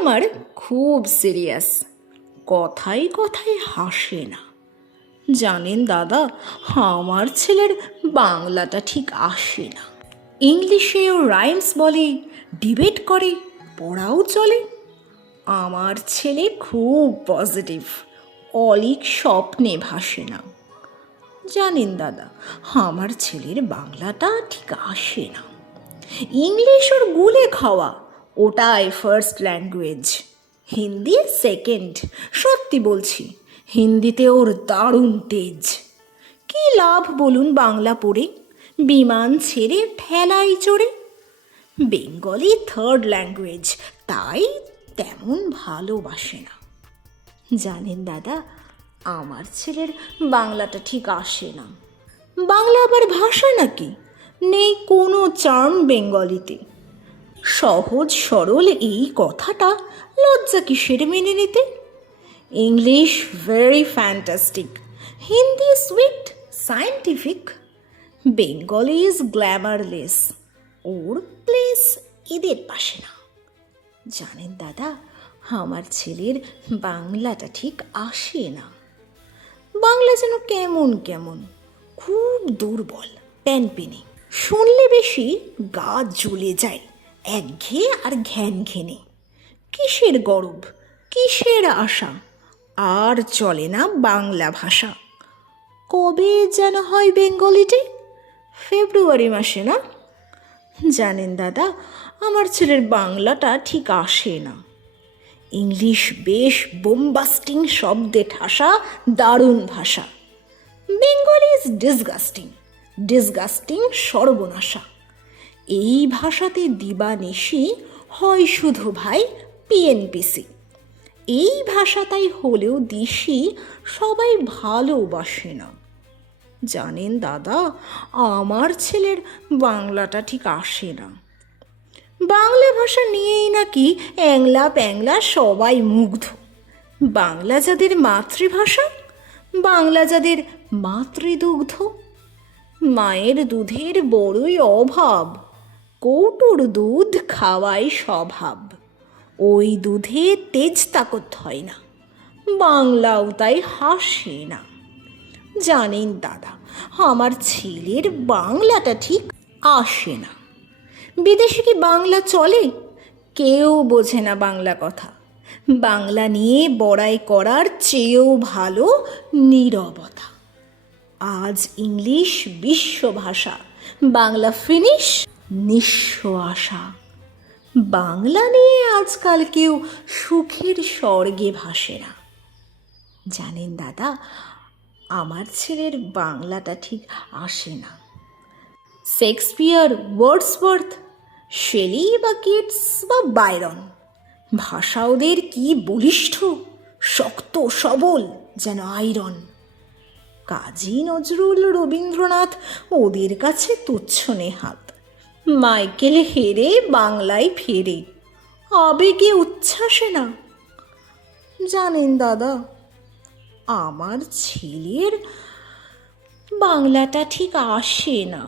আমার খুব সিরিয়াস, কথায় কথায় হাসে না। জানেন দাদা, আমার ছেলের বাংলাটা ঠিক আসে না। ইংলিশেও রাইমস বলে, ডিবেট করে, পড়াও চলে। আমার ছেলে খুব পজিটিভ, অলিক স্বপ্নে ভাসে না। জানেন দাদা, আমার ছেলের বাংলাটা ঠিক আসে না। ইংলিশ ওর গুলে খাওয়া, ওটাই ফার্স্ট ল্যাঙ্গুয়েজ, হিন্দি সেকেন্ড। সত্যি বলছি, হিন্দিতে ওর দারুণ তেজ। কী লাভ বলুন বাংলা পড়ে, বিমান ছেড়ে ঠেলায় চড়ে। বেঙ্গলি থার্ড ল্যাঙ্গুয়েজ, তাই তেমন ভালোবাসে না। জানেন দাদা, আমার ছেলের বাংলাটা ঠিক আসে না। বাংলা আবার ভাষা নাকি? নেই কোনো চার্ম বেঙ্গলিতে। সহজ সরল এই কথাটা লজ্জা কিসের মেনে নিতে? English very fantastic, Hindi sweet scientific, Bengali is glamourless, or place এদের পাশে না। জানেন দাদা, আমার ছেলের বাংলাটা ঠিক আসে না। বাংলা যেন কেমন কেমন, খুব দুর্বল, প্যানপেনে, শুনলে বেশি গা জ্বলে যায়, একঘেয়ে আর ঘ্যান ঘেনে। কিসের গরব, কিসের আশা, আর চলে না বাংলা ভাষা। কবে যেন হয় বেঙ্গলিতে? ফেব্রুয়ারি মাসে না? জানেন দাদা, আমার ছেলের বাংলাটা ঠিক আসে না। ইংলিশ বেশ বোমবাস্টিং শব্দে ঠাসা, দারুণ ভাষা। বেঙ্গলি ইজ ডিসগাস্টিং, ডিসগাস্টিং সর্বনাশা। এই ভাষাতে দিবানিশি হয় শুধু ভাই পিএনপিসি। এই ভাষাটাই হলেও দিশি, সবাই ভালোবাসে না। জানেন দাদা, আমার ছেলের বাংলাটা ঠিক আসে না। বাংলা ভাষা নিয়েই নাকি অ্যাংলা প্যাংলা সবাই মুগ্ধ। বাংলা যাদের মাতৃভাষা, বাংলা যাদের মাতৃদুগ্ধ। মায়ের দুধের বড়ই অভাব, কৌটোর দুধ খাওয়াই স্বভাব। ওই দুধে তেজ তাকত হয় না, বাংলাও তাই হাসে না। জানেন দাদা, আমার ছেলের বাংলাটা ঠিক আসে না। বিদেশে কি বাংলা চলে? কেউ বোঝে না বাংলা কথা। বাংলা নিয়ে বড়াই করার চেয়েও ভালো নীরবতা। আজ ইংলিশ বিশ্বভাষা, বাংলা ফিনিশ নিঃস্ব আশা। বাংলা নিয়ে আজকাল কেউ সুখের স্বর্গে ভাসে না। জানেন দাদা, আমার ছেলের বাংলাটা ঠিক আসে না। শেক্সপিয়ার, ওয়ার্ডসওয়ার্থ, শেলি বা কিটস বা বাইরন, ভাষা ওদের কি বলিষ্ঠ, শক্ত সবল, যেন আয়রন। কাজী নজরুল, রবীন্দ্রনাথ ওদের কাছে তুচ্ছ নেহাত। মাইকেল হেরে বাংলায় ফেরে, আবেগে উচ্ছ্বাসে না। জানেন দাদা, আমার ছেলের বাংলাটা ঠিক আসে না।